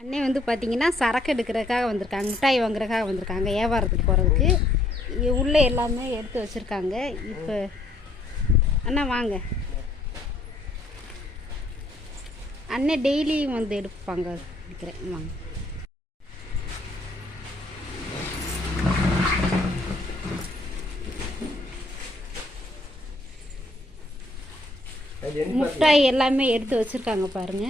அண்ணே வந்து பார்த்தீங்கன்னா சரக்கு எடுக்கிறதுக்காக வந்திருக்காங்க, மிட்டாய் வாங்குறதுக்காக வந்திருக்காங்க, வியாபாரத்துக்கு போகிறதுக்கு. உள்ளே எல்லாமே எடுத்து வச்சுருக்காங்க. இப்போ அண்ணா வாங்க. அண்ணே டெய்லியும் வந்து எடுப்பாங்க நினைக்கிறேன். வாங்க. மிட்டாய் எல்லாமே எடுத்து வச்சுருக்காங்க பாருங்க.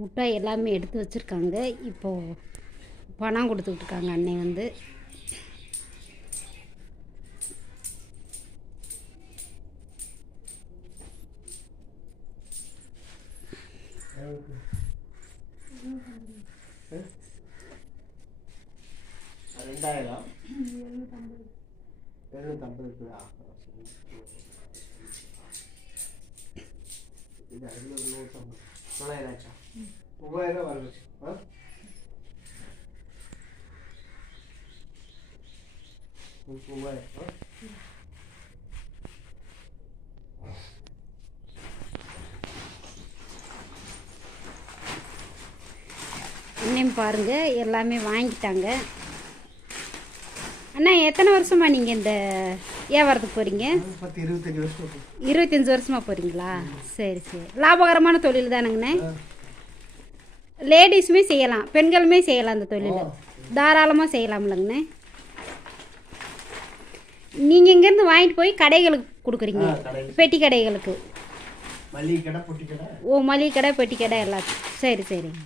மிட்டாய் எல்லாமே எடுத்து வச்சுருக்காங்க. இப்போது பணம் கொடுத்துக்கிட்டு இருக்காங்க அண்ணே வந்து. இன்னும் பாருங்க எல்லாமே வாங்கிட்டாங்க. அண்ணா எத்தனை வருஷமா நீங்கள் இந்த வியாபாரத்துக்கு போகிறீங்க? 25 வருஷமாக போகிறீங்களா? சரி சரி. லாபகரமான தொழில் தானுங்கண்ணே. லேடிஸுமே செய்யலாம், பெண்களுமே செய்யலாம் இந்த தொழில், தாராளமாக செய்யலாம்லங்கண்ணே. நீங்கள் இங்கேருந்து வாங்கிட்டு போய் கடைகளுக்கு கொடுக்குறீங்க, பெட்டி கடைகளுக்கு? ஓ, மளிகை கடை, பெட்டி கடை எல்லாத்தையும். சரி சரிங்க.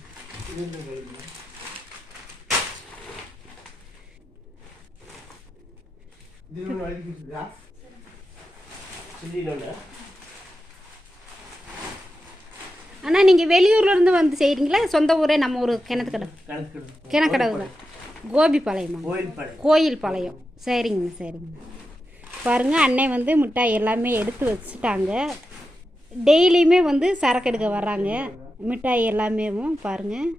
அண்ணா நீங்கள் வெளியூர்லேருந்து வந்து செய்கிறீங்களா? சொந்த ஊரே நம்ம ஊர் கிணக்கடவு தான். கோபிப்பாளையமா? கோயில் பாளையம். சரிங்க சரிங்க. பாருங்கள் அண்ணே வந்து மிட்டாய் எல்லாமே எடுத்து வச்சுட்டாங்க. டெய்லியுமே வந்து சரக்கு எடுக்க வர்றாங்க. மிட்டாய் எல்லாமே பாருங்கள்.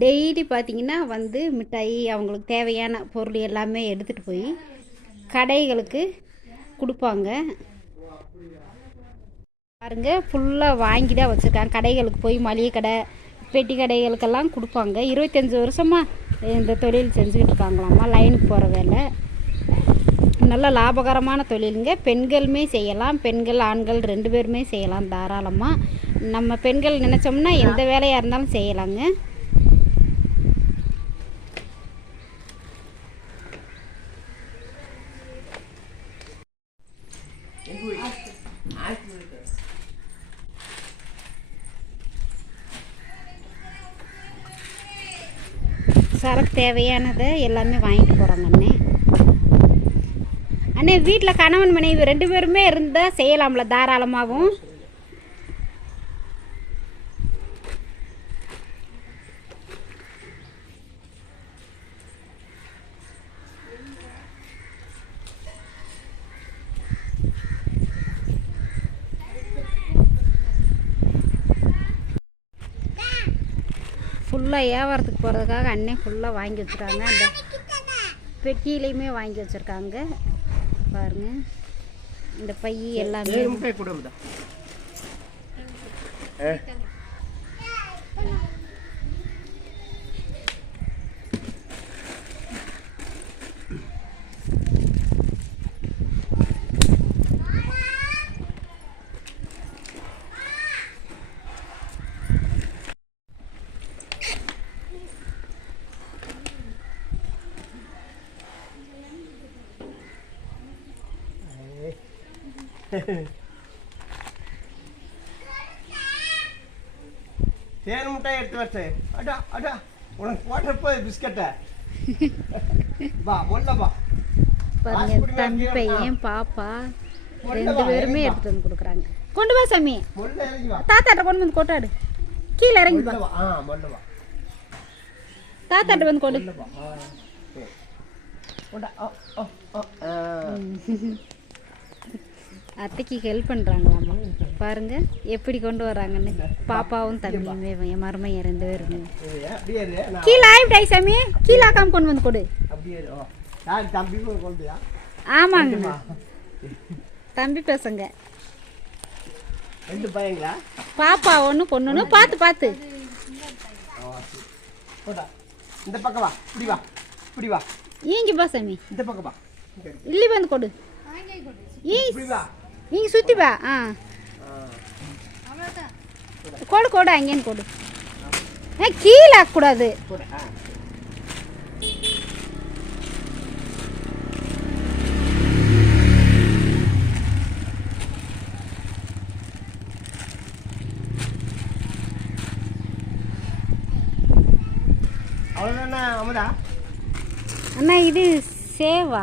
டெய்லி பார்த்திங்கன்னா வந்து மிட்டாய் அவங்களுக்கு தேவையான பொருள் எல்லாமே எடுத்துகிட்டு போய் கடைகளுக்கு கொடுப்பாங்க. பாருங்க ஃபுல்லாக வாங்கி தான் வச்சுருக்காங்க. கடைகளுக்கு போய் மளிகை கடை, பெட்டி கடைகளுக்கெல்லாம் கொடுப்பாங்க. 25 வருஷமாக இந்த தொழில் செஞ்சுக்கிட்டு இருக்காங்களாம்மா. லைனுக்கு போகிற வேலை நல்ல லாபகரமான தொழிலுங்க. பெண்களுமே செய்யலாம், பெண்கள் ஆண்கள் 2 பேருமே செய்யலாம் தாராளமாக. நம்ம பெண்கள் நினச்சோம்னா எந்த வேலையாக இருந்தாலும் செய்யலாங்க. சரக்கு தேவையானதை எல்லாமே வாங்கிட்டு போகிறாங்க அண்ணே. அண்ணே வீட்டில் கணவன் மனைவி 2 பேருமே இருந்தால் செய்யலாம்ல தாராளமாகவும்? ஃபுல்லாக வியாபாரத்துக்கு போகிறதுக்காக அண்ணே ஃபுல்லாக வாங்கி வச்சுருக்காங்க. அந்த பெட்டியிலையுமே வாங்கி வச்சுருக்காங்க பாருங்கள். இந்த பை எல்லாமே தேன் முட்டாய் எடுத்து வச்சேன். அடா அடா உனக்கு போட்டப்போ பிஸ்கட்டை வா முல்ல வா. பாருங்க தம்பி பையன் பாப்பா 2 பேருமே எடுத்துட்டு வந்து கொடுக்குறாங்க. கொண்டு வா சாமி, தாத்தாட்ட கொண்டு வந்து கொட்டாடு. கீழே இறங்கி வா. தாத்தாட்ட வந்து கொண்டு ஓடா ஓ ஓ ஓ அத்தைக்கு ஹெல்ப் பண்ணுறாங்களாம்மா. பாருங்க எப்படி கொண்டு வராங்கன்னு. பாப்பாவும் தம்பியுமே என் மருமையை 2 பேருமே. அப்படியே கீழே ஆயிட்டாய் சாமி, கீழே ஆக்காம கொண்டு வந்து கொடு. அப்படியே நான் தம்பி கொண்டுயா. ஆமாங்க, தம்பி பசங்க 2 பையங்களா? பாப்பா 1 பொண்ணு 1. பார்த்து பார்த்து ஓடா இந்த பக்கம் வா, இப்படி வா, இப்படி வா. ஈங்க பா சாமி, இந்த பக்கம் வா, இல்லி வந்து கொடு. இப்படி வா, நீங்க சுத்தி வா. கொடு கொடு, அங்கேன்னு கொடு. கீழே ஆக்கக்கூடாது. அவ்வளோதானே அமுதா? அண்ணா இது சேவா,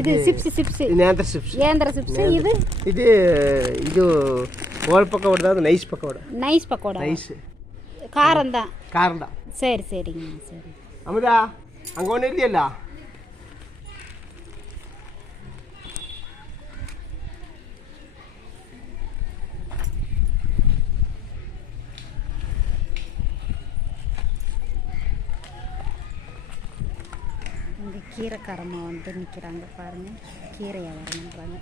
இது சிப்ஸ் நேந்திர சிப்ஸ், ஏந்திர சிப்ஸ். இது இது இது ஓல் பக்கோடா தான், nice pakoda. Nice pakoda, nice காரம் தான். காரம் தான். சரி சரிங்க, சரி. அமுதா அங்கே ஒன்றும் இல்லையல்ல? இங்கே கீரைக்காரம்மா வந்து நிற்கிறாங்க பாருங்கள், கீரை வியாபாரம் பண்ணுறாங்க.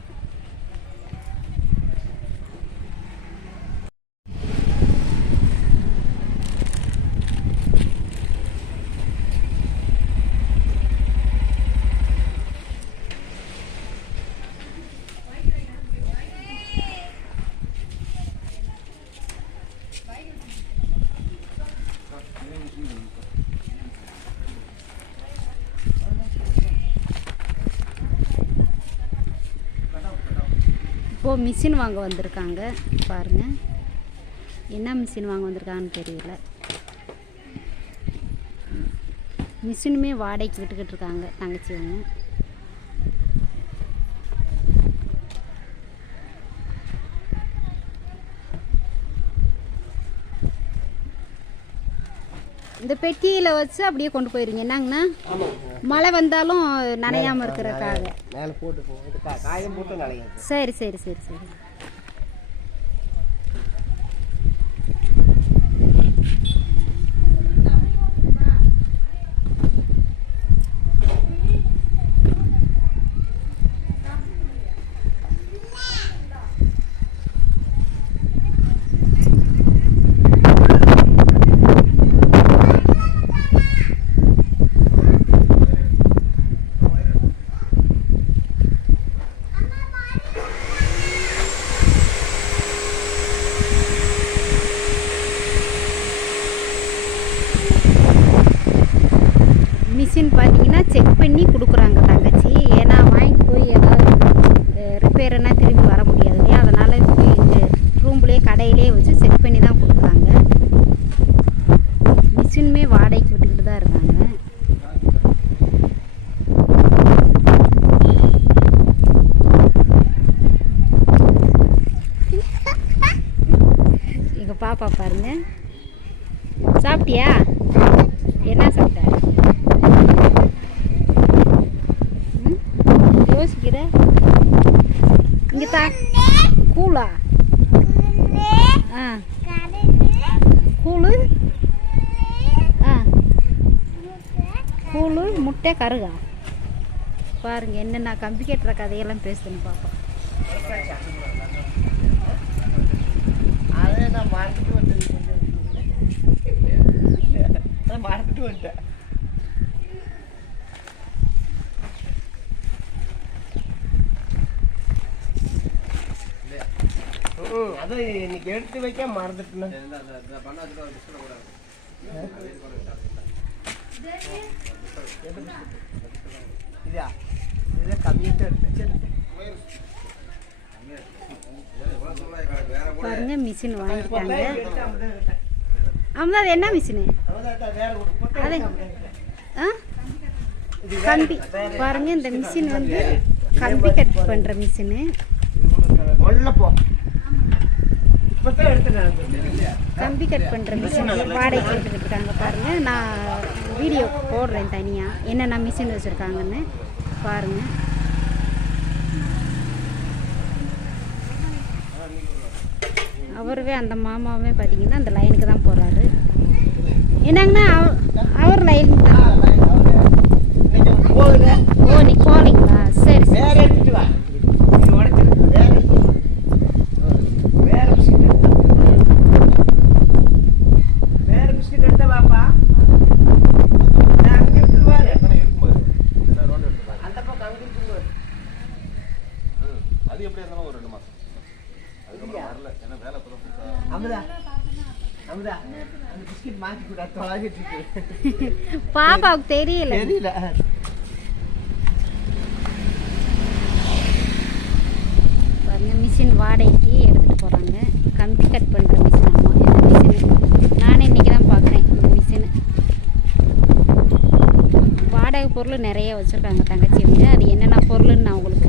இப்போது மிஷின் வாங்க வந்திருக்காங்க பாருங்கள். என்ன மிஷின் வாங்க வந்திருக்காங்கன்னு தெரியல. மிஷினுமே வாடகைக்கு விட்டுக்கிட்டு இருக்காங்க தங்கச்சிவங்க. இந்த பெட்டியில் வச்சு அப்படியே கொண்டு போயிருங்க. என்னங்கண்ணா, மழை வந்தாலும் நனையாமல் இருக்கிறதுக்காக மேலே போட்டு காயம் போட்டு நனையாது. சரி சரி சரி சரி. மிஷின் பார்த்தீங்கன்னா செக் பண்ணி கொடுக்குறாங்க தங்கச்சி. ஏன்னா வாங்கிட்டு போய் ஏதாவது ரிப்பேர்னா திரும்பி வர முடியாது இல்லையா, அதனால் போய் இந்த ரூம்லேயே கடையிலே வச்சு செக் பண்ணி தான் கொடுக்குறாங்க. மிஷினுமே வாடகைக்கு விட்டுக்கிட்டு தான் இருக்காங்க. எங்கள் பாப்பா பாருங்க. சாப்பிட்டியா? என்ன சாப்பிட்ட? யோசிக்கிற இங்கே கூலா? கூழு கூழு முட்டை கருகா. பாருங்க என்னென்ன கம்பி கட்டுற கதையெல்லாம் பேசுதுன்னு பாப்பா. அதை நான் மறந்துட்டு வந்துட்டேன். அது இன்னைக்கு எடுத்து வைக்க மறந்துட்டேன். இதா இதை கம்மியாக எடுத்து பாருங்க மிஷின் வாங்கிட்டாங்க. ஆமாம், அது என்ன மிஷினு? அது கம்பி பாருங்க. இந்த மிஷின் வந்து கம்பி கட் பண்ணுற மிஷினு. கம்பி கட் பண்ணுற மிஷின் வாடகைக்கு எடுத்துக்கிட்டு இருக்காங்க பாருங்கள். நான் வீடியோ போடுறேன் தனியாக என்னென்ன மிஷின் வச்சுருக்காங்கன்னு. பாருங்கள். அவருவே அந்த மாமாவே பார்த்தீங்கன்னா அந்த லைனுக்கு தான் போகிறாரு. என்னங்கண்ணா அவர் லைனுக்கு தான். ஓ நீ போகலீங்களா? சரி சரி. பாப்பாவுக்கு தெரியல. பாருங்க மிஷின் வாடகைக்கு எடுத்துகிட்டு போகிறாங்க. கம்பி கட் பண்ணுற மிஷின். ஆமாம் இந்த மிஷினு நானே இன்றைக்கி தான் பார்க்குறேன். இந்த மிஷினு வாடகை பொருள் நிறைய வச்சுருக்காங்க தங்கச்சிங்க. அது என்னென்ன பொருள்னு நான் உங்களுக்கு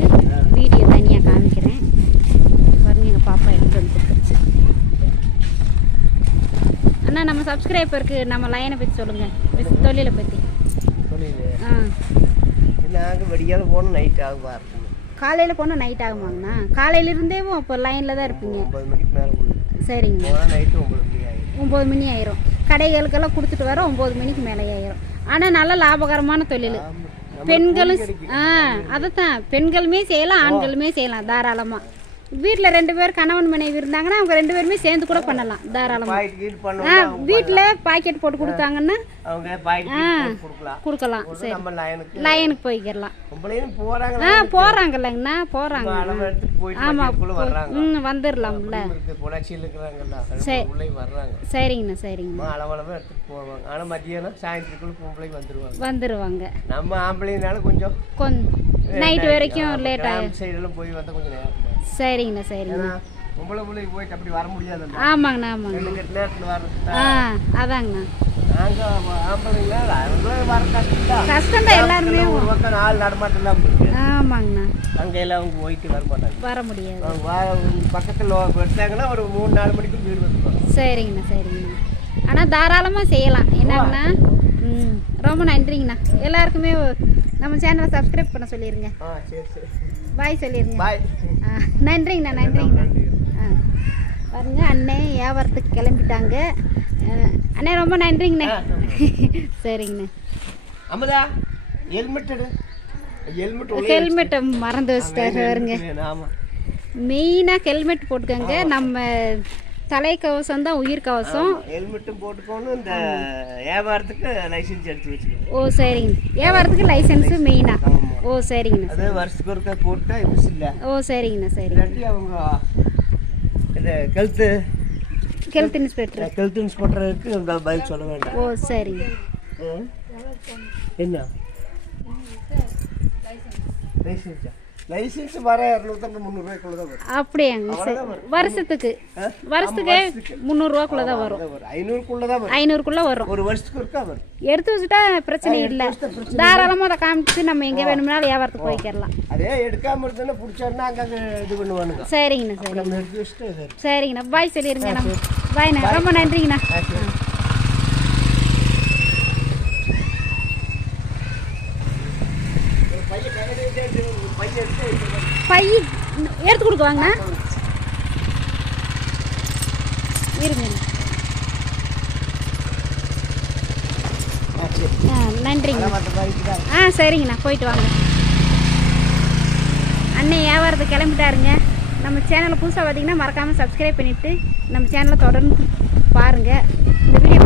வீடியோ தனியாக காமிக்கிறேன். பாருங்க எங்கள் பாப்பா எடுத்துகிட்டு வந்து கொடுத்துருச்சு. அண்ணா நம்ம சப்ஸ்கிரைபருக்கு நம்ம லைனை பற்றி சொல்லுங்கள், தொழிலை பற்றி. நாங்கள் வெடிக்காத போகணும், நைட் ஆகுமா? காலையில் போனால் நைட் ஆகுமாங்கண்ணா? காலையிலிருந்தே அப்போ லைனில் தான் இருப்பீங்க? 9 மணிக்கு மேலே. சரிங்க. நைட்டு 9 மணி ஆகிடும். 9 மணி ஆயிரும். கடைகளுக்கெல்லாம் கொடுத்துட்டு வர 9 மணிக்கு மேலே ஆயிரும். ஆனால் நல்ல லாபகரமான தொழில். பெண்களும் அதைத்தான் பெண்களுமே செய்யலாம், ஆண்களுமே செய்யலாம் தாராளமாக. வீட்டில் 2 பேர் கணவன் மனைவி இருந்தாங்கன்னா அவங்க 2 பேருமே சேர்ந்து கூட பண்ணலாம் தாராளமாக. வீட்டில் பாக்கெட் போட்டு கொடுத்தாங்கன்னா கொடுக்கலாம். சரி லைனுக்கு போய்க்கிடலாம். போகிறாங்கல்லங்கண்ணா போகிறாங்க. ஆமாம் வந்துடலாம்ல. சரி சரிங்கண்ணா சரிங்கண்ணா வந்துடுவாங்க. நம்ம ஆம்பளைனால கொஞ்சம் நைட் வரைக்கும் லேட் ஆகும். போய் வந்தால் கொஞ்சம் நேரம். சரிங்கண்ணா சரிங்கண்ணா. பொம்பளை பிள்ளைக்கு போயிட்டு அப்படி வர முடியாது. ஆமாங்கண்ணா ஆமாங்கண்ணா. நேரத்தில் வர அதாங்கண்ணா. நாங்கள் ஆம்பளைங்களா அவங்களும் வர கஷ்டம் தான் எல்லாருமே. ஒரு பக்கம் நாள் நடமாட்டெல்லாம் இருக்கு. ஆமாங்கண்ணா. அங்கெல்லாம் அவங்க போயிட்டு வர மாட்டாங்க. வர முடியாது. பக்கத்தில் எடுத்தாங்கன்னா ஒரு 3-4 மணிக்கு வீடு வந்துருவாங்க. சரிங்கண்ணா சரிங்கண்ணா. ஆனால் தாராளமாக செய்யலாம். என்னங்கண்ணா? ரொம்ப நன்றிங்கண்ணா. எல்லாருக்குமே நம்ம சேனலை சப்ஸ்கிரைப் பண்ண சொல்லிடுங்க. சரி சரி. பாய் சொல்லிடுங்க. பாய். நன்றிங்கண்ணா நன்றிங்கண்ணா. பாருங்க அண்ணே வியாபாரத்துக்கு கிளம்பிட்டாங்க. அண்ணே ரொம்ப நன்றிங்கண்ணே. சரிங்கண்ணா. அம்மதா ஹெல்மெட்டை மறந்து வச்சுட்டாரு பாருங்க. மெயினாக ஹெல்மெட் போட்டுக்கோங்க. நம்ம தலைக்கவசம் தான் உயிர் கவசம். ஹெல்மெட்டும் போட்டுக்கணும். இந்த வியாபாரத்துக்கு லைசன்ஸ் எடுத்து வச்சுக்கணும். ஓ சரிங்க. வியாபாரத்துக்கு லைசன்ஸு மெயினாக. ஓ சரிங்கண்ணா. அது வருஷத்துக்கு ஒருக்கா போட்டா யூஸ் இல்லை. ஓ சரிங்கண்ணா சரிங்க. அவங்க இந்த ஹெல்த் இன்ஸ்பெக்டருக்கு பதில் சொல்ல வேண்டாம். ஓ சரிங்க. என்ன லைசன்ஸ் வர 250-300 தான் வரும். அப்படியாங்க. வருஷத்துக்கு 300 தான் வரும். 500 வரும். ஒரு வருஷத்துக்கு இருக்கா வரும். எடுத்து வச்சுட்டா பிரச்சனை இல்லை. தாராளமாக அதை காமிச்சு நம்ம எங்கே வேணும்னாலும் வியாபாரத்துக்கு போய்க்கிடலாம். அதே எடுக்காம இருந்தா பிடிச்சாருன்னா அங்கே இது பண்ணுவானுங்க. சரிங்கண்ணா சரிங்க. சரிங்கண்ணா பாய் சொல்லிடுங்க. நம்ம பாய்ண்ணா. ரொம்ப நன்றிங்கண்ணா. பை எடுத்து கொடுக்குவாங்கண்ணா. இருங்க. நன்றிங்க. சரிங்கண்ணா போயிட்டு வாங்க. அண்ணன் வியாபாரத்துக்கு கிளம்பிட்டாருங்க. நம்ம சேனலை புதுசாக பார்த்தீங்கன்னா மறக்காமல் சப்ஸ்கிரைப் பண்ணிவிட்டு நம்ம சேனலை தொடர்ந்து பாருங்கள். இந்த வீடியோ